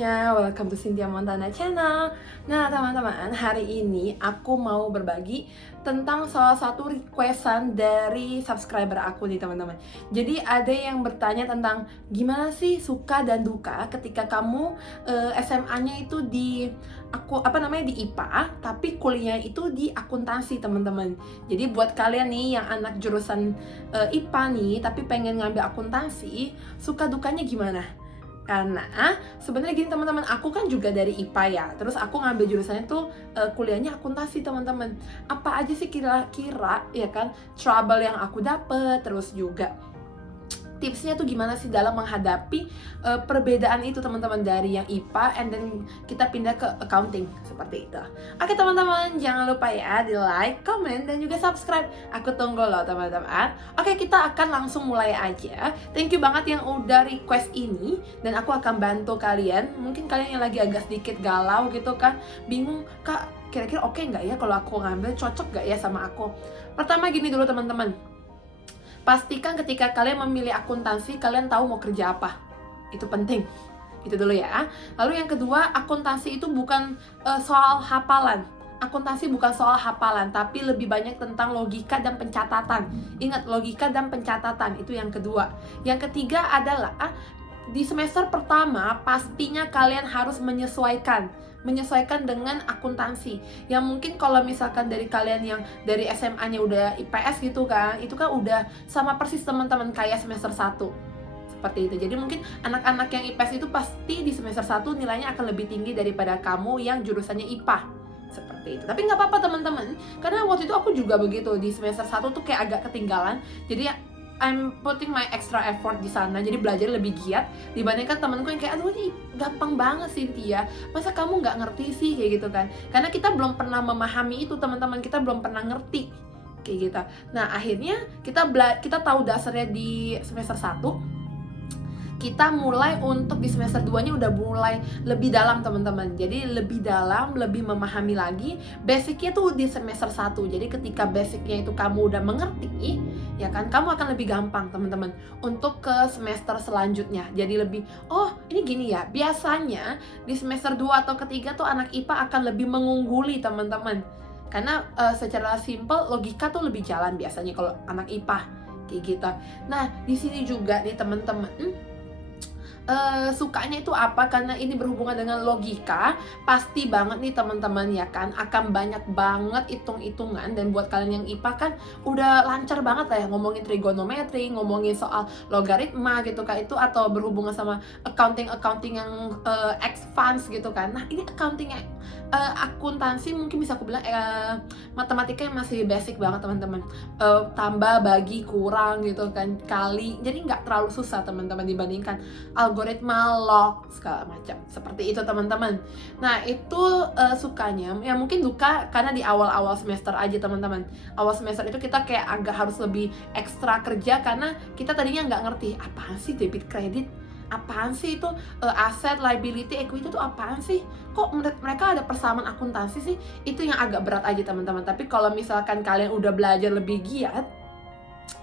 semuanya, welcome to Cynthia Montana Channel. Nah teman-teman, hari ini aku mau berbagi tentang salah satu requestan dari subscriber aku nih teman-teman. Jadi ada yang bertanya tentang gimana sih suka dan duka ketika kamu SMA-nya itu di di IPA, tapi kuliah itu di akuntansi teman-teman. Jadi buat kalian nih yang anak jurusan IPA nih, tapi pengen ngambil akuntansi, suka dukanya gimana? Karena sebenarnya gini teman-teman, aku kan juga dari IPA ya. Terus aku ngambil jurusannya tuh kuliahnya akuntansi teman-teman. Apa aja sih kira-kira ya kan trouble yang aku dapet, terus juga tipsnya tuh gimana sih dalam menghadapi perbedaan itu teman-teman dari yang IPA and then kita pindah ke accounting seperti itu. Oke teman-teman, jangan lupa ya di like, comment, dan juga subscribe. Aku tunggu loh teman-teman. Oke, kita akan langsung mulai aja. Thank you banget yang udah request ini dan aku akan bantu kalian. Mungkin kalian yang lagi agak sedikit galau gitu kan, bingung kak kira-kira oke nggak ya kalau aku ngambil, cocok nggak ya sama aku. Pertama gini dulu teman-teman, pastikan ketika kalian memilih akuntansi, kalian tahu mau kerja apa. Itu penting. Itu dulu ya. Lalu yang kedua, akuntansi itu bukan soal hafalan. Akuntansi bukan soal hafalan, tapi lebih banyak tentang logika dan pencatatan. Ingat, logika dan pencatatan, itu yang kedua. Yang ketiga adalah, di semester pertama, pastinya kalian harus menyesuaikan dengan akuntansi. Yang mungkin kalau misalkan dari kalian yang dari SMA-nya udah IPS gitu kan, itu kan udah sama persis teman-teman kayak semester 1. Seperti itu. Jadi mungkin anak-anak yang IPS itu pasti di semester 1 nilainya akan lebih tinggi daripada kamu yang jurusannya IPA. Seperti itu. Tapi nggak apa-apa teman-teman, karena waktu itu aku juga begitu, di semester 1 tuh kayak agak ketinggalan. Jadi I'm putting my extra effort di sana, jadi belajar lebih giat dibandingkan temanku yang kayak aduh ini gampang banget Cynthia, masa kamu nggak ngerti sih kayak gitu kan? Karena kita belum pernah memahami itu teman-teman, kita belum pernah ngerti kayak gitu. Nah akhirnya kita tahu dasarnya di semester 1. Kita mulai untuk di semester 2-nya udah mulai lebih dalam teman-teman. Jadi lebih dalam, lebih memahami lagi. Basicnya tuh di semester 1. Jadi ketika basicnya itu kamu udah mengerti, ya kan, kamu akan lebih gampang teman-teman untuk ke semester selanjutnya. Jadi lebih, oh ini gini ya, biasanya di semester 2 atau ketiga tuh anak IPA akan lebih mengungguli teman-teman. Karena secara simple logika tuh lebih jalan biasanya kalau anak IPA kayak gitu. Nah di sini juga nih teman-teman, sukanya itu apa? Karena ini berhubungan dengan logika, pasti banget nih teman-teman ya kan, akan banyak banget hitung-hitungan. Dan buat kalian yang IPA kan udah lancar banget lah ya ngomongin trigonometri, ngomongin soal logaritma gitu kan, itu atau berhubungan sama accounting yang advance gitu kan. Nah ini accounting akuntansi mungkin bisa aku bilang matematikanya masih basic banget teman-teman, tambah, bagi, kurang gitu kan, kali, jadi nggak terlalu susah teman-teman dibandingkan algoritma, log, segala macam seperti itu teman-teman. Nah itu sukanya, ya mungkin duka karena di awal-awal semester aja teman-teman. Awal semester itu kita kayak agak harus lebih ekstra kerja karena kita tadinya nggak ngerti apaan sih debit kredit, apaan sih itu aset, liability, equity itu apaan sih? Kok mereka ada persamaan akuntansi sih? Itu yang agak berat aja teman-teman. Tapi kalau misalkan kalian udah belajar lebih giat,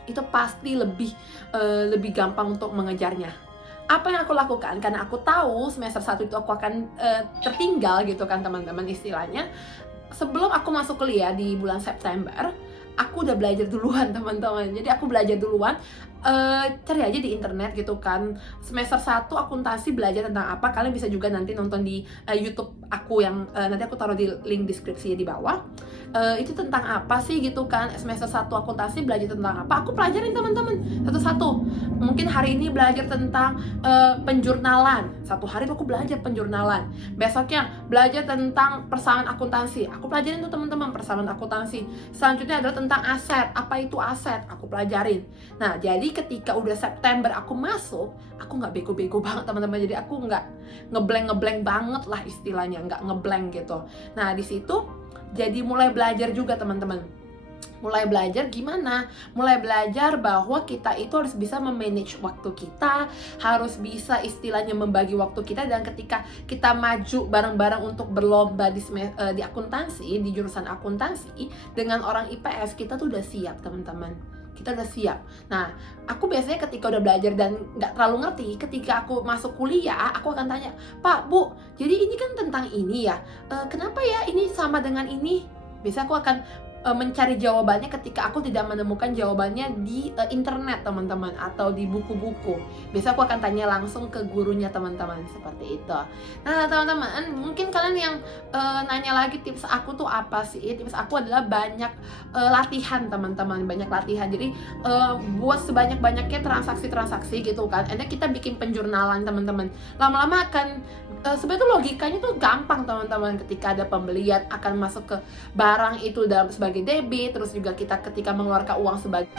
itu pasti lebih gampang untuk mengejarnya. Apa yang aku lakukan? Karena aku tahu semester 1 itu aku akan tertinggal gitu kan teman-teman istilahnya. Sebelum aku masuk kuliah di bulan September, aku udah belajar duluan teman-teman. Jadi aku belajar duluan, cari aja di internet gitu kan, semester 1 akuntansi belajar tentang apa. Kalian bisa juga nanti nonton di YouTube aku yang nanti aku taruh di link deskripsi di bawah. Itu tentang apa sih gitu kan, semester 1 akuntansi belajar tentang apa, aku pelajarin teman-teman satu-satu. Mungkin hari ini belajar tentang penjurnalan, satu hari aku belajar penjurnalan, besoknya belajar tentang persamaan akuntansi, aku pelajarin tuh teman-teman persamaan akuntansi. Selanjutnya adalah tentang aset, apa itu aset, aku pelajarin. Nah jadi ketika udah September aku masuk, aku nggak bego-bego banget teman-teman, jadi aku nggak ngeblank banget lah istilahnya, nggak ngeblank gitu. Nah di situ jadi mulai belajar juga teman-teman. Mulai belajar gimana? Mulai belajar bahwa kita itu harus bisa memanage waktu kita, harus bisa istilahnya membagi waktu kita. Dan ketika kita maju bareng-bareng untuk berlomba di akuntansi, di jurusan akuntansi dengan orang IPS, kita tuh udah siap teman-teman. kita udah siap. Nah, aku biasanya ketika udah belajar dan nggak terlalu ngerti, ketika aku masuk kuliah, aku akan tanya, Pak, Bu, jadi ini kan tentang ini ya, kenapa ya ini sama dengan ini? Biasanya aku akan mencari jawabannya ketika aku tidak menemukan jawabannya di internet teman-teman, atau di buku-buku. Biasanya aku akan tanya langsung ke gurunya teman-teman, seperti itu. Nah teman-teman, mungkin kalian yang nanya lagi tips aku tuh apa sih? Tips aku adalah banyak latihan teman-teman, banyak latihan. Jadi buat sebanyak-banyaknya transaksi-transaksi gitu kan. And then kita bikin penjurnalan teman-teman. Lama-lama akan sebenarnya tuh logikanya tuh gampang teman-teman. Ketika ada pembelian akan masuk ke barang itu dalam sebagai debit, terus juga kita ketika mengeluarkan uang sebagai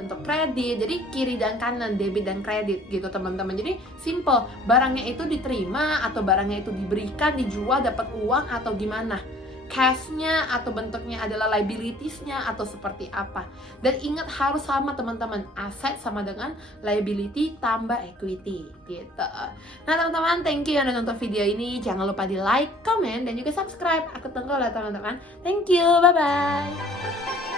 bentuk kredit. Jadi kiri dan kanan, debit dan kredit gitu teman-teman. Jadi simple, barangnya itu diterima atau barangnya itu diberikan, dijual, dapat uang atau gimana, cashnya atau bentuknya adalah liabilitiesnya atau seperti apa. Dan ingat harus sama teman-teman, aset sama dengan liability tambah equity gitu. Nah teman-teman, thank you yang udah nonton video ini. Jangan lupa di like, comment, dan juga subscribe. Aku tunggu lah teman-teman. Thank you, bye-bye.